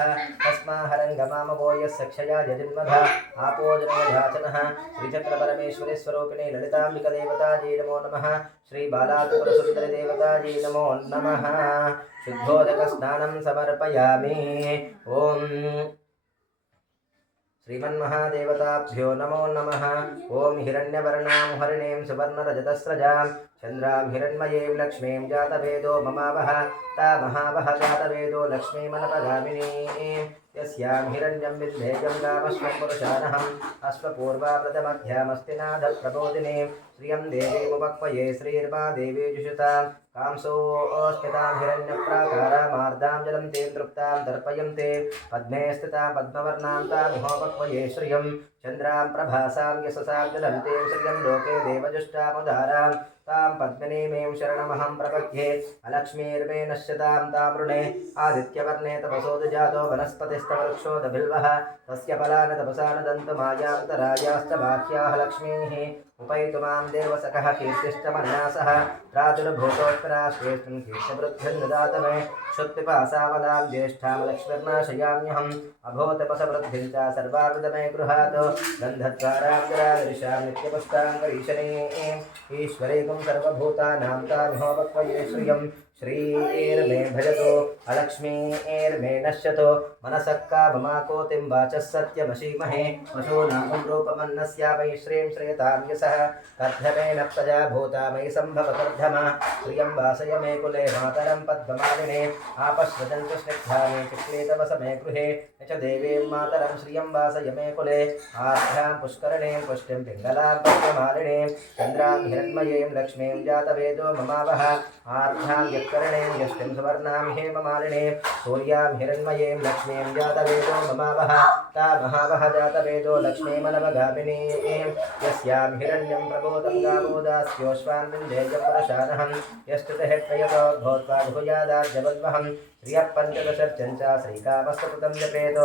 विश्वतः तस्माहरङ्गमामवो यस्य क्षया यजिन्मघ आपोजनयजाचनः श्रीचक्रपरमेश्वरीस्वरूपिणे ललिताम्बिकदेवतायै नमो नमः श्रीबालात्रिपुरसुन्दरीदेवतायै नमो नमः शुद्धोदकस्नानं समर्पयामि ॐ श्रीमन्महादेवताभ्यो नमो नमः ॐ हिरण्यवर्णां हरिणीं सुवर्णरजतस्रजां चन्द्रां हिरण्मयीं लक्ष्मीं जातवेदो ममावह तामहावह जातवेदो लक्ष्मीमनपगामिनीं यस्यां हिरण्यं विद्धेयं गामश्वं पुरुषानहम् अश्वपूर्वा प्रथमध्यामस्ति नादप्रबोधिनीं श्रियं देवीमुपक्वये श्रीर्मा देवी जुषुतां कांसोऽस्मितां हिरण्यप्राकारामार्दां जलं ते तृप्तां तर्पयन्ते पद्मे स्थितां पद्मवर्णां तामिहोपक्वये श्रियं चन्द्रां प्रभासां यशसां जलं ते श्रियं लोके देवजुष्टामुदारां तां पद्मिनीमें शरणमहं प्रपद्ये अलक्ष्मीर्मे नश्यतां तामृणे आदित्यवर्णे तपसोदजातो वनस्पतिस्तवृक्षोदबिल्वः तस्य फलानि तपसा न दन्तमायान्तरायाश्च बाह्याः लक्ष्मीः उपैतुमां देवसखः कीर्तिश्च मन्यासः प्रादुर्भूतोत्तरा श्रेष्ठं कीर्तिवृद्धिं ददात मे क्षुत्पिपासामलां ज्येष्ठां लक्ष्मीर्नाशयाम्यहम् अभूतपसवृद्धिं च सर्वार्वदमे गृहात् गन्धद्वारां जरादृशां नित्यपुष्टाङ्गरीशने ईश्वरीकं सर्वभूतानां तामिहोपक्वये श्रियं श्रीर्मे भजतो अलक्ष्मीर्मे नश्यतो मनसः काममाकोतिं वाचः सत्यमशीमहे वशूनां रूपमन्नस्यामयि श्रीं श्रियतां यशः कर्धमेन प्रजा भूता मयि सम्भवकर्धमा श्रियं वासय मे कुले मातरं पद्ममालिने आपश्वदन्तु स्निग्धानि चिक्लीतवस मे गृहे च देवीं मातरं श्रियं वासय मे कुले आर्द्रां पुष्करणीं पुष्टिं पिङ्गलां पद्ममालिनीं चन्द्रां हिरण्मयीं लक्ष्मीं जातवेदो ममावह आर्द्रां यत्करणीं यष्टिं सुवर्णां हेममालिनीं सूर्यां हिरण्मयीं लक्ष्मीं जातवेदो ममावह तामहावह जातवेदो लक्ष्मीमनवगामिनीं यस्यां हिरण्यं प्रबोधं गावोदास्योश्वान् विन्देयं पुरुषानहं यस्तुतः प्रयतो भूत्वा भुयादाद्यवद्वहं श्रियः पञ्चदशर्चं च श्रीकामस्तुतं जपेत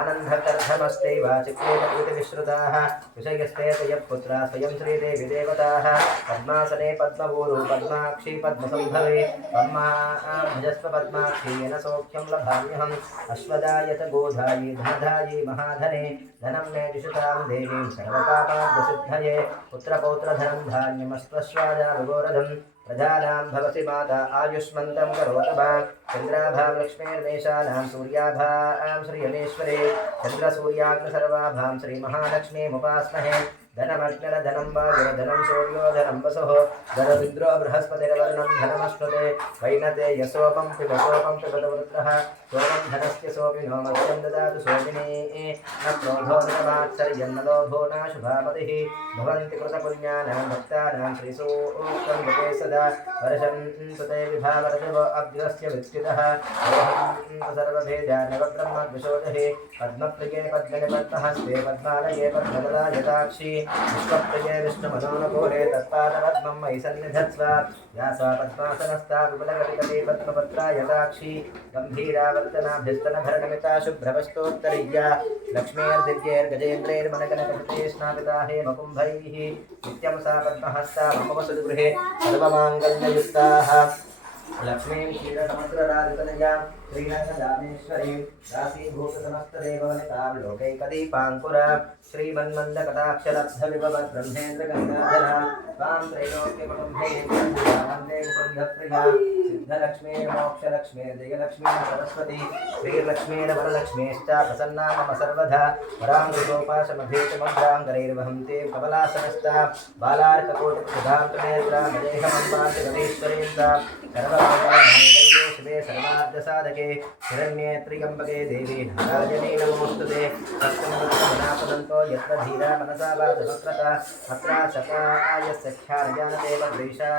आनन्दकर्धमस्ते वाचिक्लेत इति विश्रुताः विषयस्ते तयः पुत्रा स्वयं श्रीदेवी देवताः पद्मासने पद्मभूरु पद्माक्षी पद्मसम्भवे भजस्व पद्माक्षी येन सौख्यं लभाम्यहम् अश्वदायत गोधायि धनधायि महाधने धनं मे दिशुतां देवीं सर्वकामार्थसिद्धये पुत्रपौत्रधनं धान्यमस्त्वश्वाजानुगोरधम् प्रजानां भवसि माता आयुष्मन्तं करोतु वा चन्द्राभां लक्ष्मीर्मेषानां सूर्याभां श्रियमेश्वरे चन्द्रसूर्याग्निसर्वाभां श्रीमहालक्ष्मीमुपास्महे धनमग्निरधनं वायुरधनं सूर्योधनं वसुः धनमिन्द्रो बृहस्पतिर्वर्णं धनमश्नुते वैनते यशोपं पिबत वृत्रः सोमं धनस्य सोमिनो मह्यं ददातु सोमिने न क्रोधो न मात्सर्यं न लोभो न शुभापतिः भवन्ति कृतपुण्यानां भक्तानां श्रीसूक्तं वटे सदा वर्षं सुते विभावरदेव अभ्यस्य विच्युतः सर्वभेदानवब्रह्मद्विशोदहे पद्मप्रिये पद्मनि पद्महस्ते पद्मालये पद्मगदायताक्षी विश्वप्रिये विष्णुमनोनुकूले तत्पादपद्मं मयि सन्निधत्स्व या सा पद्मासनस्था विपुलकटिकटे पद्मपत्रायताक्षी गम्भीरावर्तनाभ्यस्तनभरणमिता शुभ्रवस्तोत्तरीया लक्ष्मीर्दिव्यैर्गजेन्द्रैर्मनगणकपते स्नापिता हेमकुम्भैः नित्यं सा पद्महस्ता मम वसुगृहे सर्वमाङ्गल्ययुक्ताः लक्ष्मीं क्षीरसमुद्रराजतनयां श्रीरङ्गदामेश्वरीं दासीभूतसमस्तदेववनितां लोकैकदीपाङ्कुरा श्रीमन्मन्दकटाक्षलब्धविभवद्ब्रह्मेन्द्रगङ्गाधरा त्वां त्रैलोक्यकुटुम्बे वन्दे मुकुन्दप्रिया सिद्धलक्ष्मीर्मोक्षलक्ष्मीर्जयलक्ष्मी सरस्वती श्रीलक्ष्मीर् वरलक्ष्मीश्च प्रसन्ना मम सर्वदा वरां कृतोपाशमभीतमुद्रां करैर्वहन्ति कमलासनस्था बालार्ककोटिप्रधां त्रिनेत्रां मदेहमम्बातिगणेश्वरीं सा सर्वमाङ्गल्ये शिवे सर्वार्थसाधके हिरण्ये त्र्यम्बके देवी नारायणी नमोस्तुते सत्यमनापदन्तो यत्र धीरा मनसा वाचमक्रता अत्रा सकायस्य ख्यानजानते वद्रीशा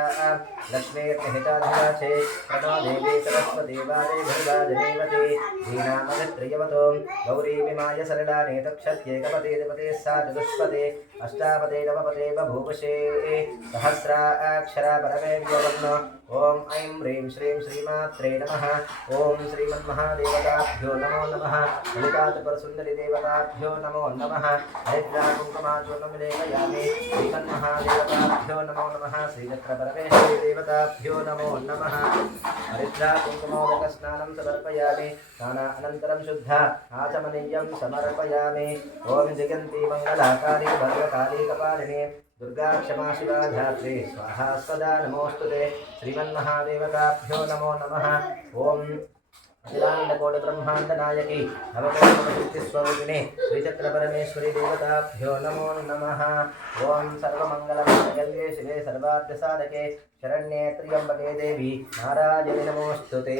लक्ष्मीर्निहिताधिराचे प्रणो देवी सरस्वती वादेभिर्वाजनेवती धीनामभित्रियवतो गौरी विमाय सरला नेतक्षत्येकपते दिपते सा चतुष्पते अष्टापते नवपते बभूवशे सहस्राक्षरा परमे व्योमन् ఓం ఐం హ్రీం శ్రీం శ్రీమాత్రే నమః ఓం శ్రీమన్మహాదేవతాభ్యో నమో నమః లలితాత్పరసుందరి దేవతాభ్యో నమో నమః హరిద్రాకుంకుమాచూర్ణం లేపయామి శ్రీమన్మహాదేవతాభ్యో నమో నమః శ్రీచక్రపరమేశ్వరి దేవతాభ్యో నమో నమః హరిద్రాకుంకుమోదక స్నానం సమర్పయామి స్నాన అనంతరం శుద్ధ ఆచమనీయం సమర్పయామి ఓం జగంతి మంగళాకాళీ భద్రకాళీ కపాలిని दुर्गा क्षमा शिवा धात्री स्वाहा सदा नमोस्तुते श्रीमन्महादेवताभ्यो नमो नमः ओम अखिलांडकोटि ब्रह्मांड नायकी नवकोटिस्वरूपिणे श्रीचक्रपरमेश्वरी देवताभ्यो नमो नमः ओम सर्वमंगलमांगल्ये शिवे सर्वार्थसाधके शरण्ये त्र्यंबके देवी नारायणि नमोस्तुते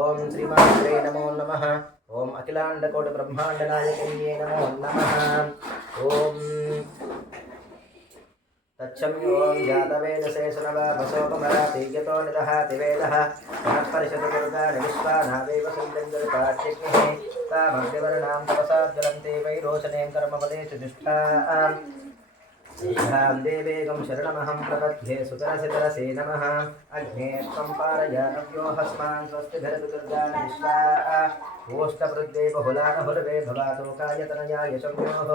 ओम श्रीमात्रे नमो नमः ओम अखिलांडकोटि ब्रह्मांड नायकिन्ये नमो नमः ओम तच्छम्यों जातवेदसे सुनवा वसोपमरातीयतो निदहाति वेदः पुनःपरिषदुर्गाणि विश्वानादेव सुन्दरकार्तिक्यः तामग्निवर्णां तपसा ज्वलन्ते वैरोचनें कर्मफलेषु दुष्टाम् ईहां देवेगं शरणमहं प्रपद्ये सुतरसितरसे नमः अग्ने त्वं पारय नव्यो हस्मान् स्वस्तिभिरतु दुर्गाणि विश्वा ओष्टपृद्वे बहुलानहुर्वे भवातो कायतनयाय शम्योः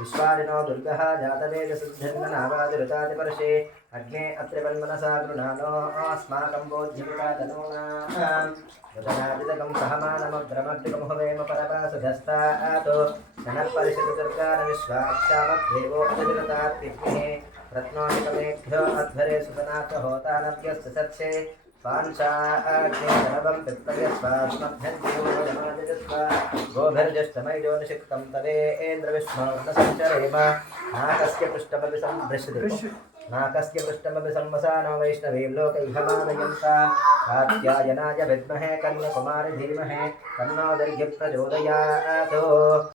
विश्वादिनो दुर्गः जातवेदसिद्धिर्ननावादिरुतादिपर्षे अग्ने अत्रिवन्मनसा गृणानो अस्माकं बोध्यविकातनूनाम् वदनादिदकं सहमानमग्रमग्निकं हुवेम परपासुधस्तातो ननःपरिषदुर्गान् विश्वाक्षामद्देवो अतिविरतात्तिग्निः रत्नोनिकमेभ्यो अध्वरे सुतनाथ होतानभ्यश्च सत्से पाञ्चाग्निर्नवं पिप्रयस्वास्मभ्यन्तियोजमाजस्व गोभिर्जष्टमैजो निषिक्तं तवेन्द्रविष्णोर्नसञ्चरेम नाकस्य पृष्ठमपि संभृशति नाकस्य पृष्ठमपि संवसानो वैष्णवीं लोकैहमानयन्ता कात्यायनाय विद्महे कन्याकुमारी धीमहि तन्नो दर्घ्यः प्रचोदयात्